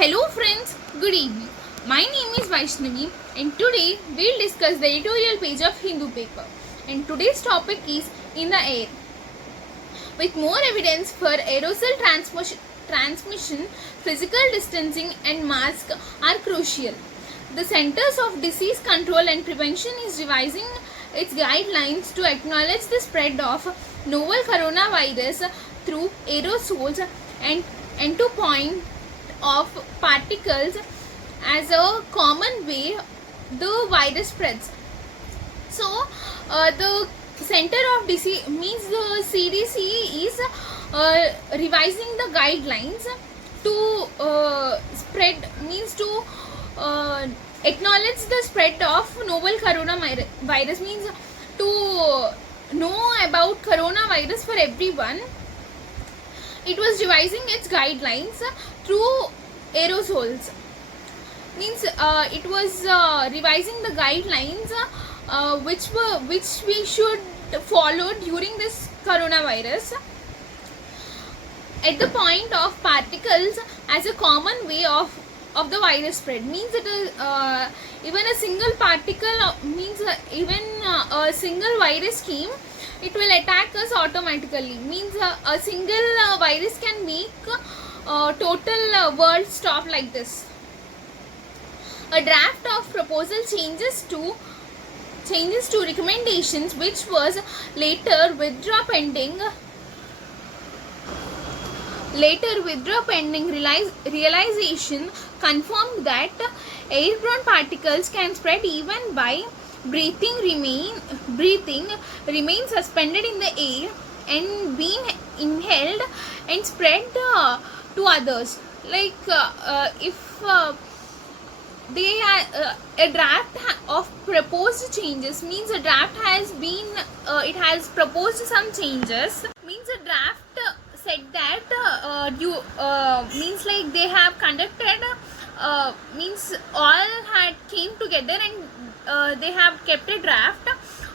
Hello friends, good evening. My name is Vaishnavi and today we'll discuss the editorial page of Hindu paper. And today's topic is in the air. With more evidence for aerosol transmission, physical distancing and masks are crucial. The Centers of Disease Control and Prevention is revising its guidelines to acknowledge the spread of novel coronavirus through aerosols and to point of particles as a common way the virus spreads. So the Center of Disease means the CDC is revising the guidelines to spread means to acknowledge the spread of novel coronavirus, means to know about coronavirus for everyone. It was revising its guidelines through aerosols, means it was revising the guidelines which we should follow during this coronavirus at the point of particles as a common way of the virus spread. Means it is even a single particle means even a single virus came, it will attack us automatically. Means a single virus can make total world stop like this. A draft of proposal changes to recommendations which was later withdrawn pending realization confirmed that airborne particles can spread even by breathing remain suspended in the air and being inhaled and spread to others. Like if they are a draft of proposed changes, means a draft has been it has proposed some changes, means a draft said that means like they have conducted means all had came together and they have kept a draft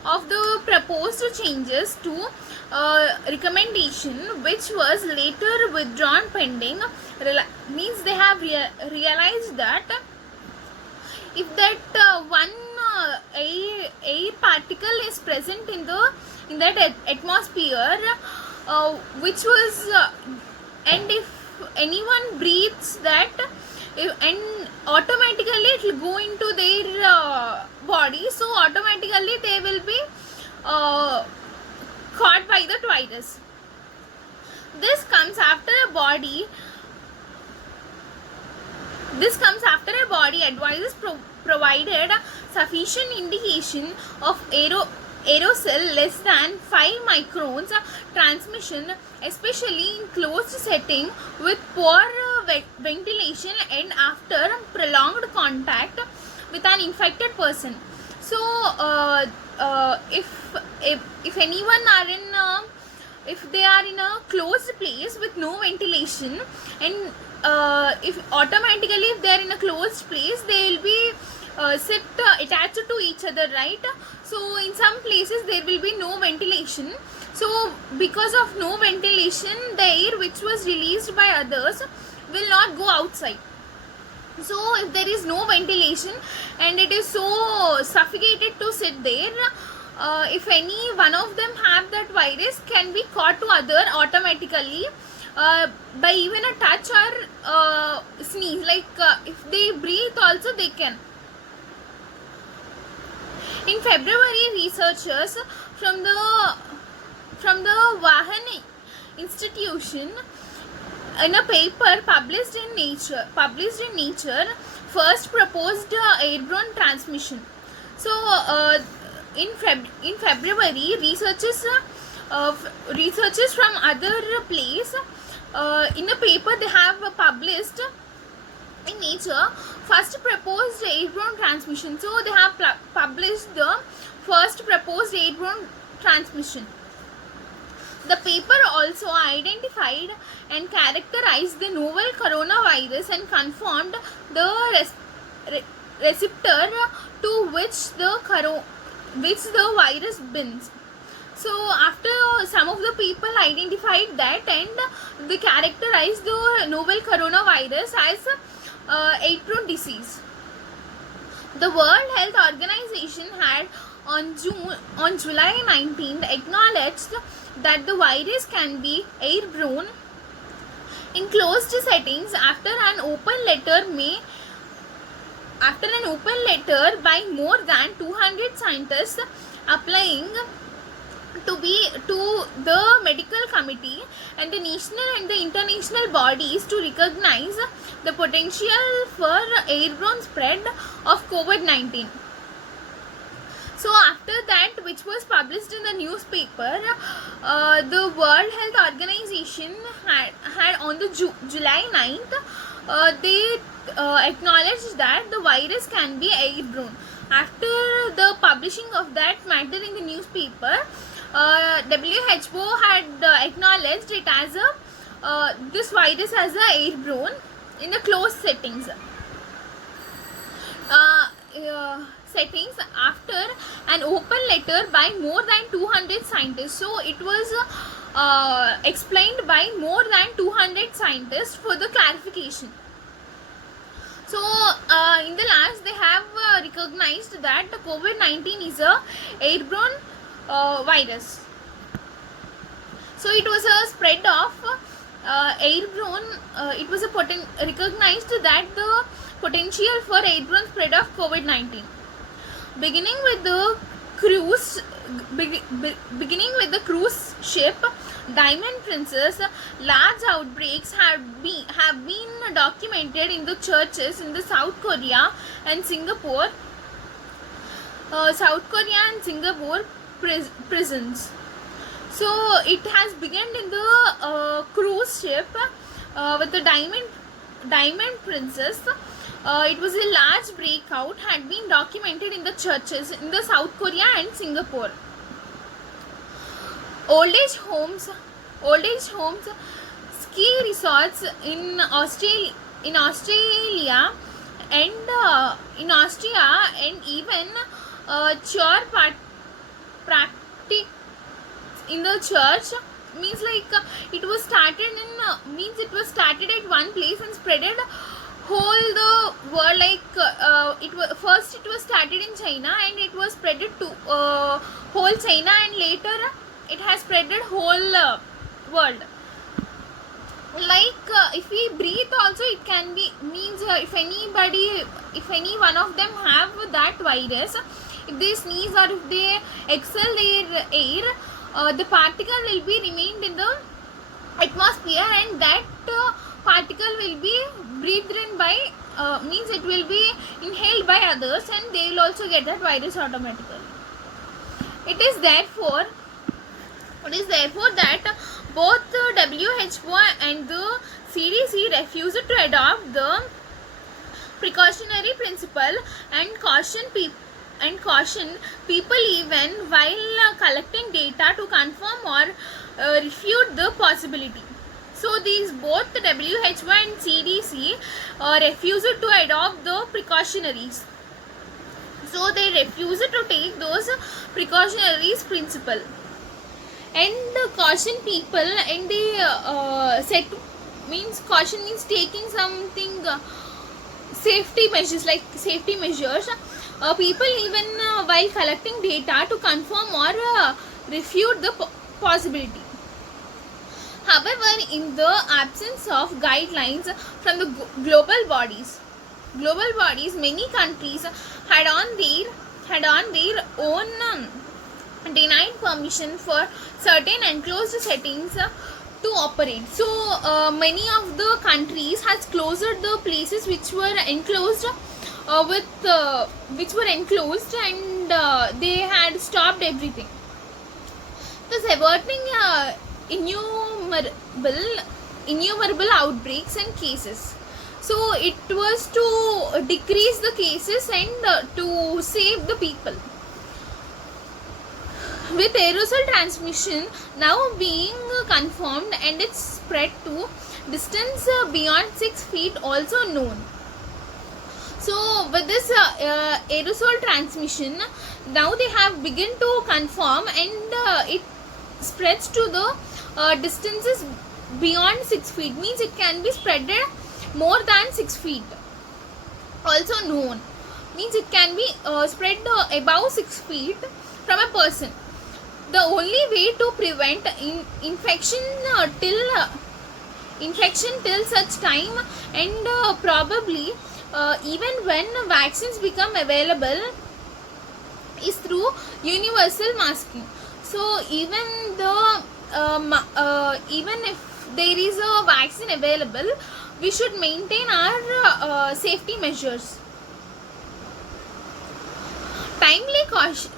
of the proposed changes to recommendation which was later withdrawn pending means they have realized that if that one air particle is present in that atmosphere which was and if anyone breathes that and automatically it will go into their body, so automatically they will be caught by the virus. This comes after a body advises provided sufficient indication of aerosol less than 5 microns transmission, especially in closed setting with poor ventilation and after prolonged contact with an infected person. So if anyone are in if they are in a closed place with no ventilation and if automatically if they are in a closed place they will be sit attached to each other, right? So in some places there will be no ventilation, so because of no ventilation the air which was released by others will not go outside. So if there is no ventilation and it is so suffocated to sit there, if any one of them have that virus can be caught to other automatically by even a touch or sneeze, like if they breathe also they can. In February, researchers from the Vahan institution in a paper published in Nature first proposed airborne transmission. So in February, researchers from other place in a paper they have published in Nature first proposed airborne transmission. So they have published the first proposed airborne transmission. The paper also identified and characterized the novel coronavirus and confirmed the receptor to which the virus binds. So after some of the people identified that and they characterized the novel coronavirus as airborne disease. The World Health Organization had on July 19th acknowledged that the virus can be airborne in closed settings after an open letter by more than 200 scientists applying to the medical committee and the national and the international bodies to recognize the potential for airborne spread of COVID-19. So after that, which was published in the newspaper, the World Health Organization had on the July 9th, they acknowledged that the virus can be airborne. After the publishing of that matter in the newspaper, WHO had acknowledged it as this virus as a airborne in the closed settings. Settings after an open letter by more than 200 scientists. So it was explained by more than 200 scientists for the clarification. So in the last, they have recognized that the COVID-19 is a airborne virus. So it was a spread of airborne. It was recognized that the potential for airborne spread of COVID-19. Beginning with the cruise ship Diamond Princess, large outbreaks have been documented in the churches in the South Korea and Singapore. Prisons. So it has begun in the cruise ship with the Diamond Princess. It was a large breakout had been documented in the churches in the South Korea and Singapore. Old age homes, ski resorts in Australia and in Austria, and even practice in the church, means like it was started at one place and spreaded whole the world. Like it was started in China and it was spreaded to whole China, and later it has spreaded whole world. Like if we breathe also, it can be, means if any one of them have that virus, if they sneeze or if they exhale their air, the particle will be remained in the atmosphere, and that particle will be breathed in by means it will be inhaled by others, and they will also get that virus automatically. It is therefore that both the WHO and the CDC refused to adopt the precautionary principle and caution people even while collecting data to confirm or refute the possibility. So these both the WHO and CDC refused to adopt the precautionaries. So they refused to take those precautionaries principle. And caution people, and they said, means caution means taking something safety measures. People even while collecting data to confirm or refute the possibility. However, in the absence of guidelines from the global bodies, many countries had on their own denied permission for certain enclosed settings to operate. So many of the countries has closed the places which were enclosed and they had stopped everything, thus averting innumerable outbreaks and cases. So it was to decrease the cases and to save the people. With aerosol transmission now being confirmed and its spread to distance beyond 6 feet also known. So with this aerosol transmission, now they have begun to confirm, and it spreads to the distances beyond 6 feet, means it can be spreaded more than 6 feet. also known, means it can be spread above 6 feet from a person. The only way to prevent infection till such time, and probably even when vaccines become available, is through universal masking. So even if there is a vaccine available, we should maintain our safety measures.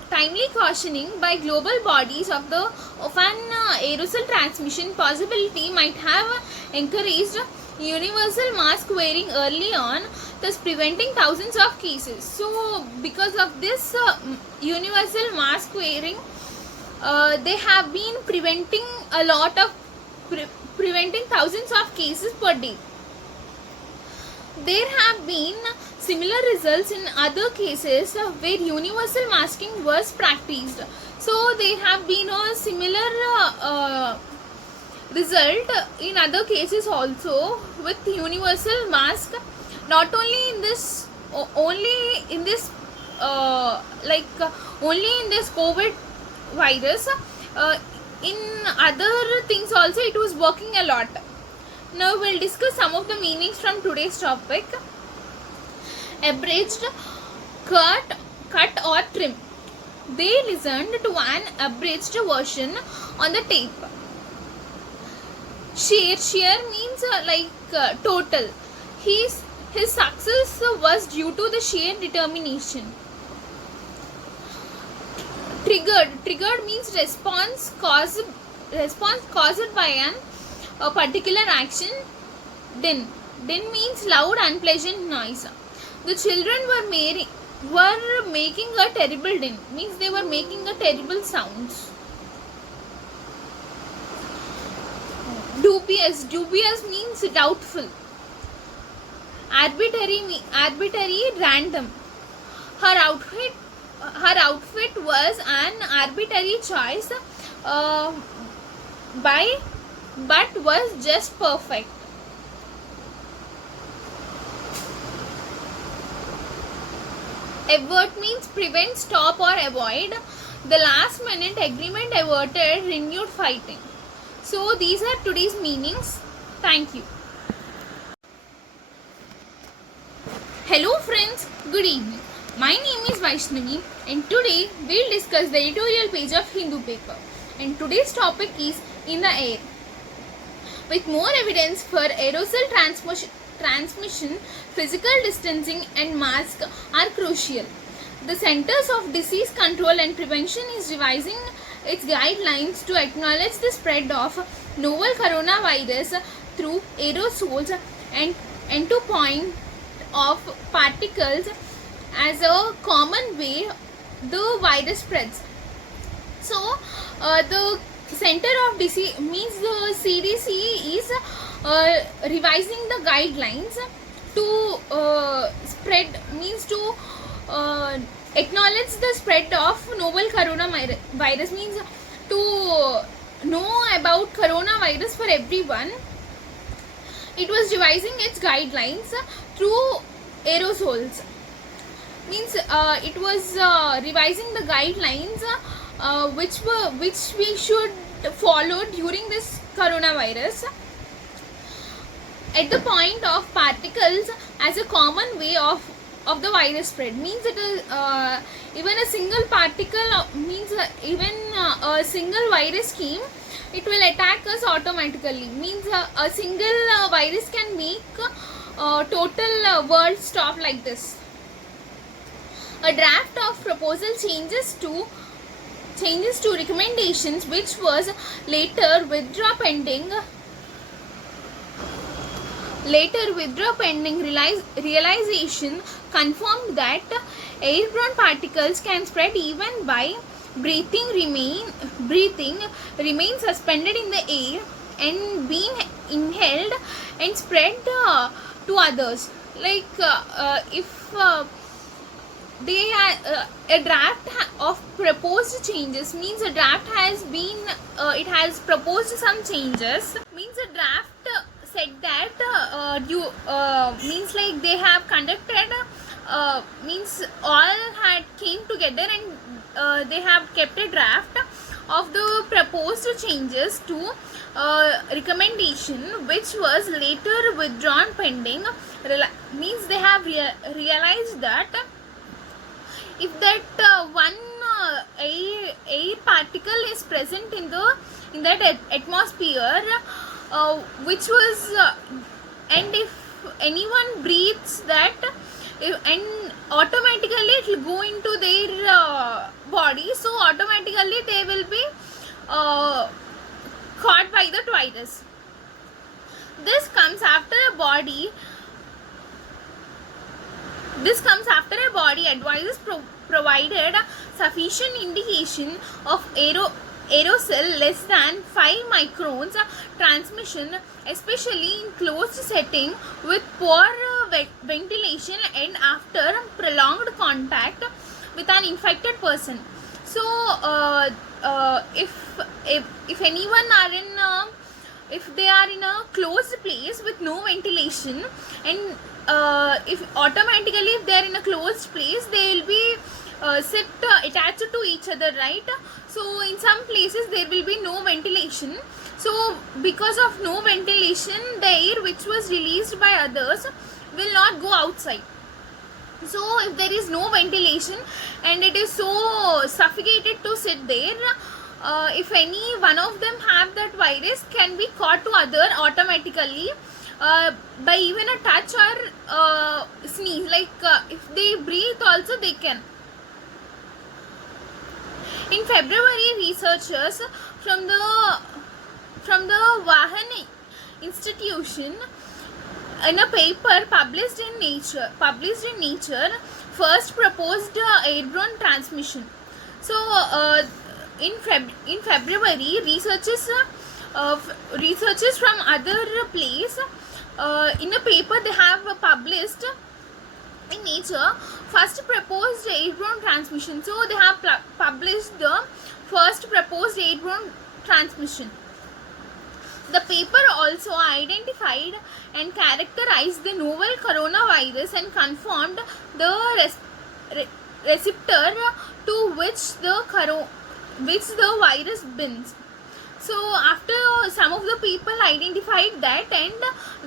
Timely cautioning by global bodies of an aerosol transmission possibility might have encouraged universal mask wearing early on, thus preventing thousands of cases. So because of this universal mask wearing, they have been preventing a lot of preventing thousands of cases per day. There have been similar results in other cases where universal masking was practiced. So there have been a similar result in other cases also with universal mask. Not only in this, only in this COVID virus. In other things also it was working a lot. Now we'll discuss some of the meanings from today's topic. Abridged, cut or trim. They listened to an abridged version on the tape. Sheer means total. His success was due to the sheer determination. Triggered means response caused by a particular action. Din means loud unpleasant noise. The children were making a terrible din, means they were making a terrible sounds. Dubious means doubtful. Arbitrary, random. Her outfit was an arbitrary choice, but was just perfect. Avert means prevent, stop or avoid. The last minute agreement averted renewed fighting. So these are today's meanings. Thank you. Hello friends, good evening. My name is Vaishnavi and today we'll discuss the editorial page of Hindu paper. And today's topic is in the air. With more evidence for aerosol transmission, physical distancing and mask are crucial. The Centers of Disease Control and Prevention is revising its guidelines to acknowledge the spread of novel coronavirus through aerosols and to point of particles as a common way the virus spreads. So the Center of Disease means the CDC is revising the guidelines to spread, means to acknowledge the spread of novel coronavirus, means to know about coronavirus for everyone. It was revising its guidelines through aerosols, means it was revising the guidelines which we should follow during this coronavirus at the point of particles as a common way of the virus spread. Means it is even a single particle means even a single virus scheme, it will attack us automatically. Means a single virus can make total world stop like this. A draft of proposal changes to recommendations which was later withdraw pending realization confirmed that airborne particles can spread even by breathing remain suspended in the air and being inhaled and spread to others. Like if they a draft of proposed changes, means a draft has been it has proposed some changes, means a draft said that means like they have conducted means all had came together and they have kept a draft of the proposed changes to recommendation, which was later withdrawn pending means they have realized that if that one air particle is present in that atmosphere, which was and if anyone breathes that, and automatically it will go into their body, so automatically they will be caught by the virus. This comes after a body advises provided sufficient indication of aerosol less than 5 microns transmission, especially in closed setting with poor ventilation and after prolonged contact with an infected person. So if anyone are in if they are in a closed place with no ventilation, and if automatically if they are in a closed place, they will be attached to each other, right? So in some places there will be no ventilation, so because of no ventilation, the air which was released by others will not go outside. So if there is no ventilation and it is so suffocated to sit there, if any one of them have that virus, can be caught to other automatically by even a touch or sneeze, like if they breathe also they can. In February, researchers from the Wuhan institution, in a paper published in Nature, first proposed airborne transmission. So in February, researchers from other place, in a paper they have published in Nature, first proposed airborne transmission. So they have published the first proposed airborne transmission. The paper also identified and characterized the novel coronavirus and confirmed the receptor to which the virus binds. So after some of the people identified that, and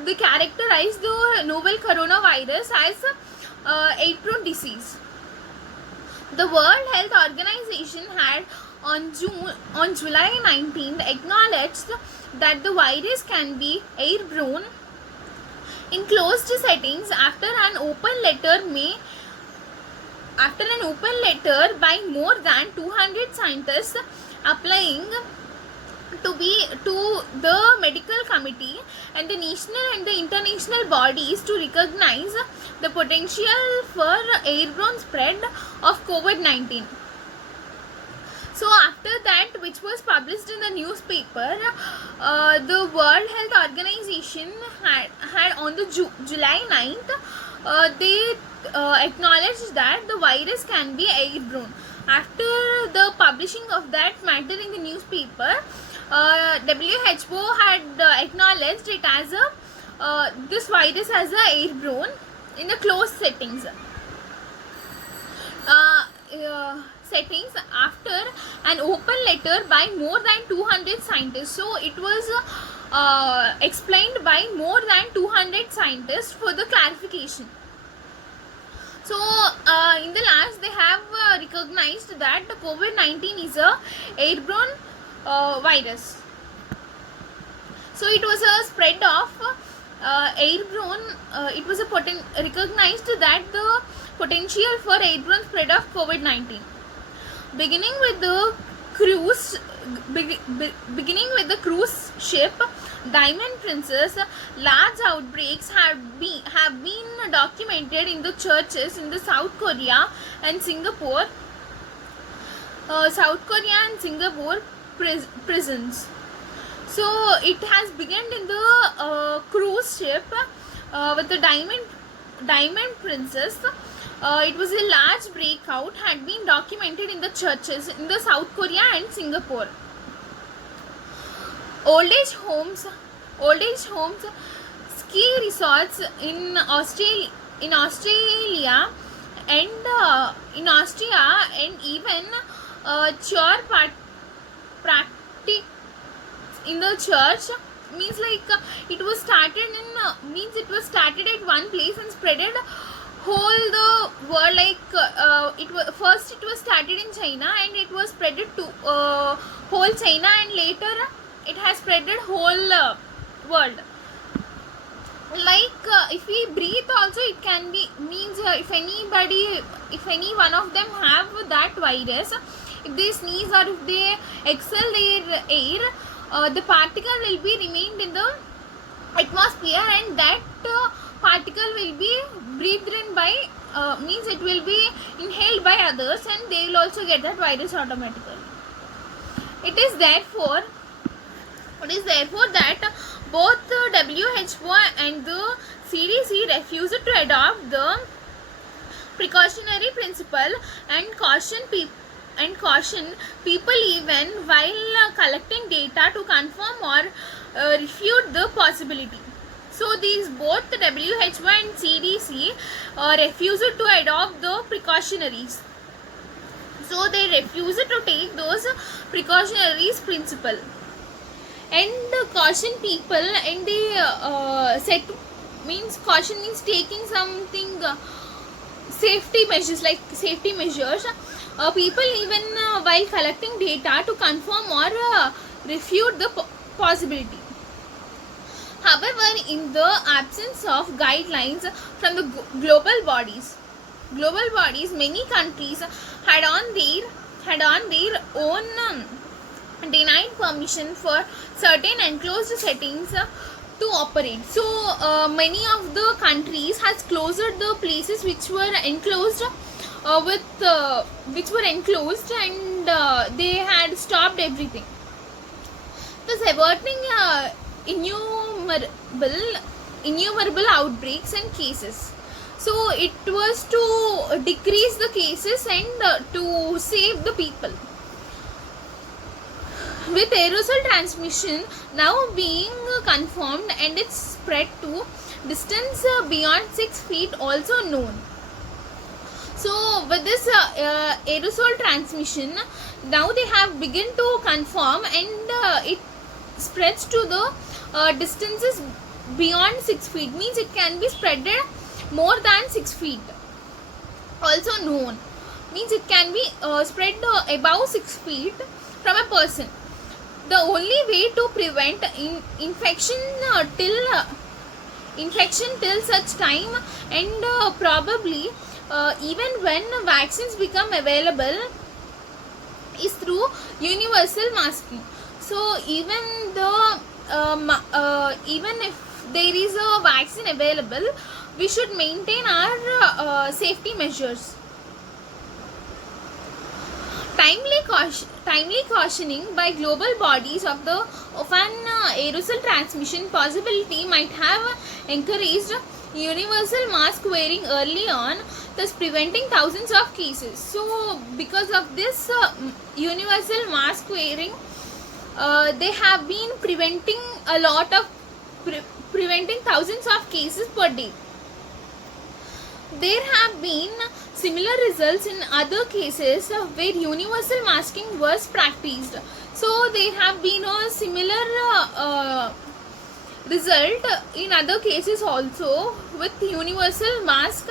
they characterized the novel coronavirus as airborne disease. The World Health Organization had on July 19th acknowledged that the virus can be airborne in closed settings after an open letter by more than 200 scientists applying to the medical committee and the national and the international bodies to recognize the potential for airborne spread of COVID-19. So after that, which was published in the newspaper, the World Health Organization had on the July 9th, they acknowledged that the virus can be airborne. After the publishing of that matter in the newspaper, WHO had acknowledged it as this virus as a airborne in the closed settings. Settings after an open letter by more than 200 scientists. So it was explained by more than 200 scientists for the clarification. So in the last, they have recognized that the COVID-19 is a airborne virus. So it was a spread of airborne. It was recognized that the potential for airborne spread of COVID-19. Beginning with the cruise ship Diamond Princess, large outbreaks have been documented in the churches in the South Korea and Singapore. Prisons. So it has begun in the cruise ship with the Diamond Princess. It was a large breakout had been documented in the churches in the South Korea and Singapore. Old age homes, ski resorts in Australia and in Austria, and even church practice in the church, means like it was started in means it was started at one place and spreaded whole the world, like it was first it was started in China and it was spreaded to whole China, and later it has spreaded whole world. Like if we breathe also, it can be, means if any one of them have that virus, if they sneeze or if they exhale their air, the particle will be remained in the atmosphere, and that particle will be breathed in by means it will be inhaled by others, and they will also get that virus automatically. It is therefore that both the WHO and the CDC refused to adopt the precautionary principle and caution people even while collecting data to confirm or refute the possibility. So these both the WHO and CDC refused to adopt the precautionaries. So they refused to take those precautionaries principle and caution people, and they said means caution means taking something safety measures, like safety measures. People even while collecting data to confirm or refute the possibility. However, in the absence of guidelines from the global bodies, many countries had on their own denied permission for certain enclosed settings to operate. So many of the countries has closed the places which were enclosed and they had stopped everything, thus averting innumerable outbreaks and cases. So it was to decrease the cases and to save the people. With aerosol transmission now being confirmed and its spread to distance beyond 6 feet also known. So with this aerosol transmission, now they have begun to confirm, and it spreads to the distances beyond 6 feet, means it can be spreaded more than 6 feet also known, means it can be spread above 6 feet from a person. The only way to prevent infection till such time, and probably even when vaccines become available, is through universal masking. So even if there is a vaccine available, we should maintain our safety measures. Timely cautioning by global bodies of an aerosol transmission possibility might have encouraged universal mask wearing early on, thus preventing thousands of cases. So because of this universal mask wearing, they have been preventing thousands of cases per day. There have been similar results in other cases where universal masking was practiced. So there have been a similar result in other cases also with universal mask.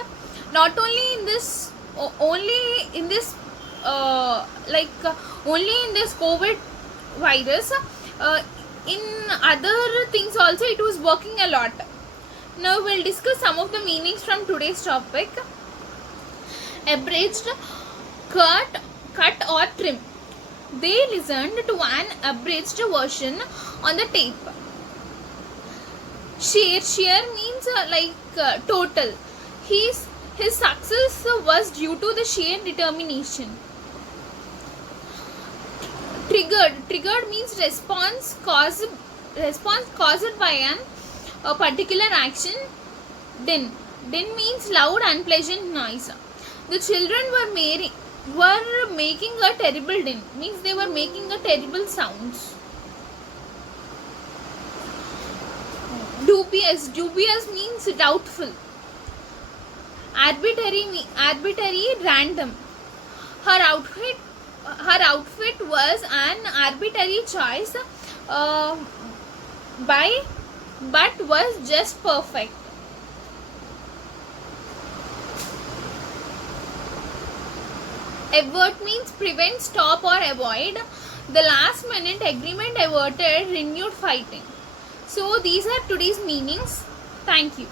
Not only in this, only in this COVID virus. In other things also it was working a lot. Now we'll discuss some of the meanings from today's topic. Abridged, cut or trim. They listened to an abridged version on the tape. Sheer means total. His success was due to the sheer determination. Triggered means response caused by a particular action. Din means loud unpleasant noise. The children were making a terrible din, means they were making a terrible sounds. Dubious means doubtful. arbitrary random. Her outfit was an arbitrary choice, uh, by but was just perfect. Avert means prevent, stop, or avoid. The last minute agreement averted renewed fighting. So these are today's meanings. Thank you.